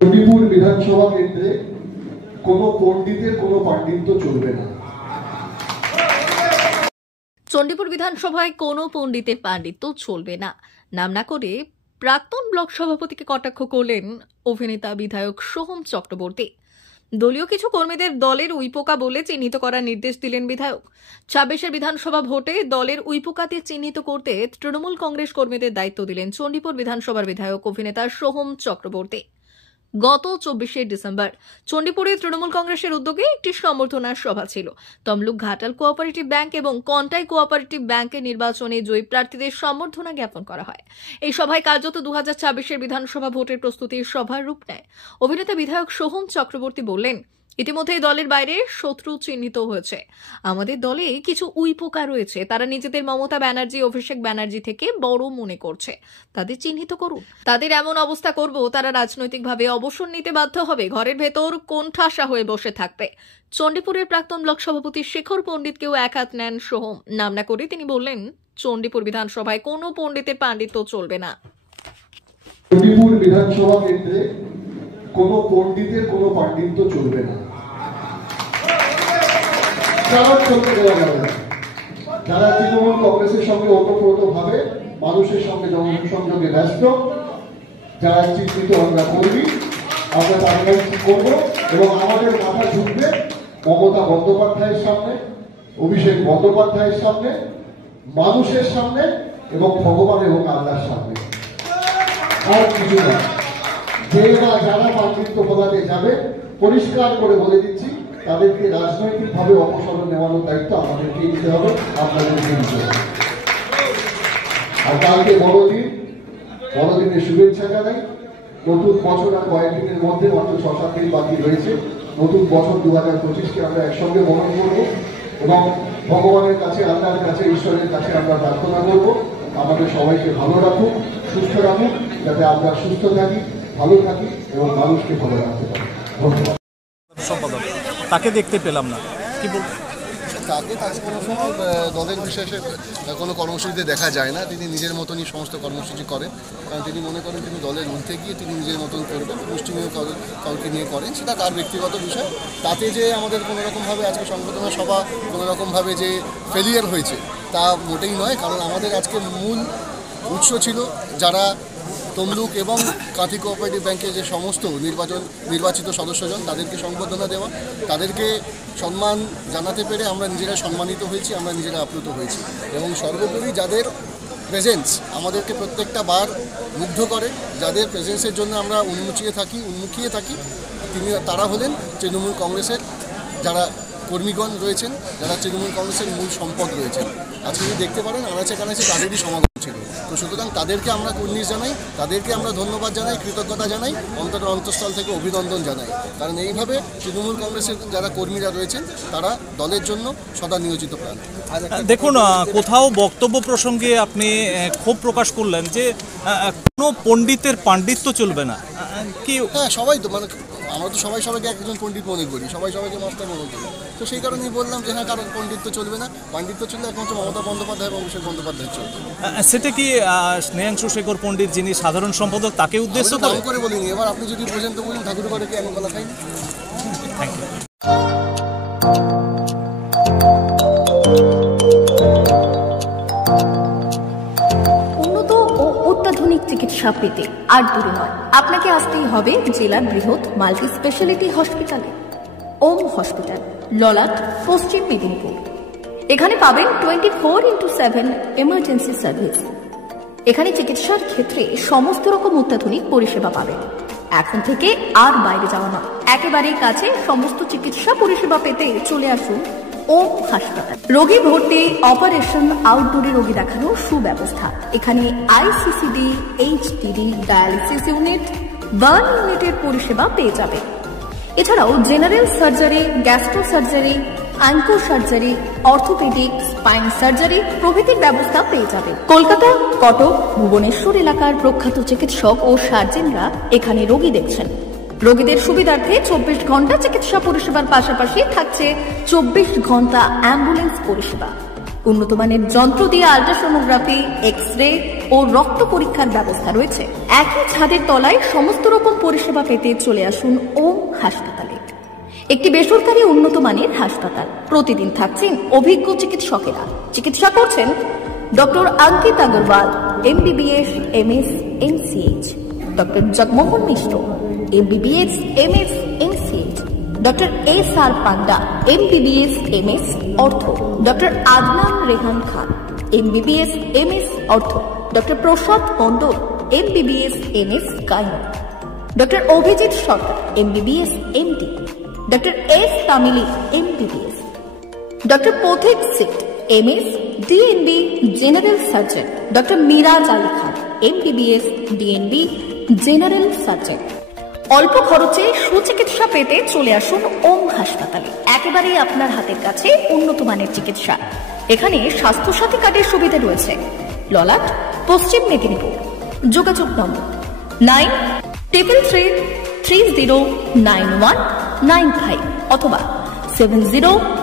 চণ্ডীপুর বিধানসভা কেন্দ্রে কোনো পণ্ডিতের কোনো পাণ্ডিত্য চলবে না। চণ্ডীপুর বিধানসভায় কোনো পণ্ডিতের পাণ্ডিত্য চলবে না নাম না করে প্রাক্তন ব্লক সভাপতিকে কটাক্ষ করলেন অভিনেতা বিধায়ক সোহম চক্রবর্তী। দলীয় কিছু কর্মীদের দলের উইপোকা বলে চিহ্নিত করার নির্দেশ দিলেন বিধায়ক। 26 বিধানসভা ভোটে দলের উইপোকাতে চিহ্নিত করতে তৃণমূল কংগ্রেস কর্মীদের দায়িত্ব দিলেন চণ্ডীপুর বিধানসভার বিধায়ক অভিনেতা সোহম চক্রবর্তী। গত 24 ডিসেম্বর চণ্ডীপুরে তৃণমূল কংগ্রেসের উদ্যোগে একটি সম্বর্ধনা সভা ছিল। তমলুক ঘাটাল কোঅপারেটিভ ব্যাংক এবং কন্টাই কোঅপারেটিভ ব্যাংকের নির্বাচনে জয়ী প্রার্থীদের সম্বর্ধনা জ্ঞাপন করা হয়। এই সভায় কার্যত 2026 বিধানসভা ভোটের প্রস্তুতির সভার রূপ নেয়। অভিনেতা বিধায়ক সোহম চক্রবর্তী বললেন, ইতিমধ্যেই দলের বাইরে শত্রু চিহ্নিত হয়েছে। আমাদের দলে কিছু উইপোকা রয়েছে, তারা নিজেদের মমতা ব্যানার্জি, অভিষেক ব্যানার্জি থেকে বড় মনে করছে। তাদের চিহ্নিত করুন। তাদের এমন অবস্থা করব তারা রাজনৈতিকভাবে অবসর নিতে বাধ্য হবে, ঘরের ভেতর কোণঠাসা হয়ে বসে থাকবে। চণ্ডীপুরের প্রাক্তন ব্লক সভাপতি শেখর পণ্ডিতকেও এক হাত নেন সোহম। নাম না করে তিনি বললেন, চণ্ডীপুর বিধানসভায় কোনো পণ্ডিতের পাণ্ডিত্য চলবে না। চণ্ডীপুর বিধানসভা কেন্দ্রে কোনো পণ্ডিতের কোনো পাণ্ডিত্য চলবে না। যারা তৃণমূল কংগ্রেসের সঙ্গে ওতপ্রোতভাবে মানুষের সঙ্গে জনসংযোগে ব্যস্ত, যারা চিহ্নিত আমরা কর্মী, আমরা তাদের কি করবো এবং আমাদের মাথা ঝুঁকবে মমতা বন্দ্যোপাধ্যায়ের সামনে, অভিষেক বন্দ্যোপাধ্যায়ের সামনে, মানুষের সামনে এবং ভগবান এবং আল্লাহর সামনে। আর কিছু না। যে বা যারা পাণ্ডিত্য বলাতে যাবে, পরিষ্কার করে বলে দিচ্ছি, তাদেরকে রাজনৈতিকভাবে অপসারণ নেওয়ানোর দায়িত্ব আমাদেরকে নিতে হবে, আপনাদেরকে নিতে হবে। আর কালকে বড়দিনের শুভেচ্ছা জানাই। নতুন বছর আর কয়েকদিনের মধ্যে মাত্র 6-7 দিন বাকি রয়েছে। নতুন বছর 2025কে আমরা একসঙ্গে বরণ করবো এবং ভগবানের কাছে, আল্লাহর কাছে, ঈশ্বরের কাছে আমরা প্রার্থনা করবো আমাদের সবাইকে ভালো রাখুক, সুস্থ রাখুক, যাতে আমরা সুস্থ থাকি, ভালো থাকি এবং মানুষকে ভালো রাখতে পারি। ধন্যবাদ। সম্পাদক তাকে দেখতে পেলাম না, কি বলবো? তাকে কোনো সময় দলের বিশেষে কোনো কর্মসূচিতে দেখা যায় না। তিনি নিজের মতনই সমস্ত কর্মসূচি করেন, কারণ তিনি মনে করেন তিনি দলের ঊর্ধ্বে গিয়ে তিনি নিজের মতন করবেন, মুষ্টিমেয় কাউকে নিয়ে করেন, সেটা তার ব্যক্তিগত বিষয়। তাতে যে আমাদের কোনোরকমভাবে আজকে সংগঠনের সভা কোনোরকমভাবে যে ফেলিয়ার হয়েছে তা মোটেই নয়। কারণ আমাদের আজকে মূল উৎস ছিল যারা তমলুক এবং কাঁথি কোঅপারেটিভ ব্যাংকের যে সমস্ত নির্বাচিত সদস্যজন, তাদেরকে সংবর্ধনা দেওয়া, তাদেরকে সম্মান জানাতে পেরে আমরা নিজেরা সম্মানিত হয়েছি, আমরা নিজেরা আপ্লুত হয়েছি। এবং সর্বোপরি যাদের প্রেজেন্স আমাদেরকে প্রত্যেকটা বার মুগ্ধ করে, যাদের প্রেজেন্সের জন্য আমরা উন্মুখিয়ে থাকি, তারা হলেন তৃণমূল কংগ্রেসের যারা কর্মীগণ রয়েছেন, যারা তৃণমূল কংগ্রেসের মূল সম্পদ রয়েছেন। আজকে যদি দেখতে পারেন আনাচে কানাচে তাদেরই সমাগম ছিল। তো সুতরাং তাদেরকে আমরা কুর্নিশ জানাই, তাদেরকে আমরা ধন্যবাদ জানাই, কৃতজ্ঞতা জানাই, অন্তঃস্থল থেকে অভিনন্দন জানাই। কারণ এইভাবে তৃণমূল কংগ্রেসের যারা কর্মীরা রয়েছেন তারা দলের জন্য সদা নিয়োজিত প্রাণ। দেখুন, কোথাও বক্তব্য প্রসঙ্গে আপনি ক্ষোভ প্রকাশ করলেন যে কোনো পণ্ডিতের পাণ্ডিত্য চলবে না। কি? হ্যাঁ, সবাই তো আমরা তো সবাইকে একজন পণ্ডিত মনে করি, সবাইকে মাস্টার মনে করি। তো সেই কারণেই বললাম যে হ্যাঁ, কারণ পণ্ডিত্য চলবে না। পাণ্ডিত্য চললে একমাত্র মমতা বন্দ্যোপাধ্যায় এবং অভিষেক বন্দ্যোপাধ্যায় চলবে। সেটা কি স্নেহাংশু শেখর পণ্ডিত যিনি সাধারণ সম্পাদক তাকে উদ্দেশ্য করে বলিনি। এবার আপনি যদি বোঝেন তো বলুন, ঠাকুর ঘরে কি এমন বলা খাইনি? Thank you. অত্যাধুনিক চিকিৎসা পেতে আর দূরে নয়, আপনাকে আসতেই হবে জেলার বৃহৎ মাল্টি স্পেশালিটি হসপিটালে, ওম হসপিটাল, ললাট, পশ্চিম মেদিনীপুর। এখানে পাবেন 24x7 এমার্জেন্সি সার্ভিস। এখানে চিকিৎসার ক্ষেত্রে সমস্ত রকম অত্যাধুনিক পরিষেবা পাবেন। এখন থেকে আর বাইরে যাওয়া নয়, একেবারেই কাছে সমস্ত চিকিৎসা পরিষেবা পেতে চলে আসুন ওম হাসপাতাল। রোগী ভর্তি, অপারেশন, আউটডোরে রোগী দেখানোর সুব্যবস্থা। এখানে ICCD, HDD, dialysis unit, burn ইউনিটের পরিষেবা পেয়ে যাবে। এছাড়াও general surgery, gastro surgery, onco surgery, orthopaedic, spine surgery প্রভৃতির ব্যবস্থা পেয়ে যাবে। কলকাতা, কটক, ভুবনেশ্বর এলাকার প্রখ্যাত চিকিৎসক ও সার্জেনরা এখানে রোগী দেখছেন। রোগীদের সুবিধার্থে 24 ঘন্টা চিকিৎসা পরিষেবার পাশাপাশি থাকছে 24 ঘন্টা অ্যাম্বুলেন্স পরিষেবা। উন্নত মানের যন্ত্র দিয়ে আল্ট্রাসোনোগ্রাফি, এক্স-রে ও রক্ত পরীক্ষার ব্যবস্থা রয়েছে। একই ছাদের তলায় সমস্ত রকম পরিষেবা পেতে চলে আসুন ওম হাসপাতালে। একটি বেসরকারি উন্নত মানের হাসপাতাল। প্রতিদিন থাকছেন অভিজ্ঞ চিকিৎসকেরা। চিকিৎসা করছেন doctor Ankit Agarwal, MBBS, MS, MCH, doctor Jagmohan Mishra, MBBS, MS, MCH, doctor SR Panda, MBBS, MS, ortho, doctor Adnan Rehan Khan, MBBS, MS, ortho, doctor Prasad Mondal, MBBS, MS, gyno, doctor Abhijit Sarkar, MBBS, MD, doctor S তামিলি, MBBS, doctor Pathik Sit, MS, DNB, general surgeon, doctor Miraj Ali Khan, MBBS, DNB, general surgeon. অল্প খরচে সুচিকিৎসা পেতে চলে আসুন ওম হাসপাতালে। একেবারেই আপনার হাতের কাছে উন্নত মানের চিকিৎসা। এখানে স্বাস্থ্যসাথী কার্ডের সুবিধা রয়েছে। ললাট, পশ্চিম মেদিনীপুর। যোগাযোগ নম্বর 9333309195 অথবা 70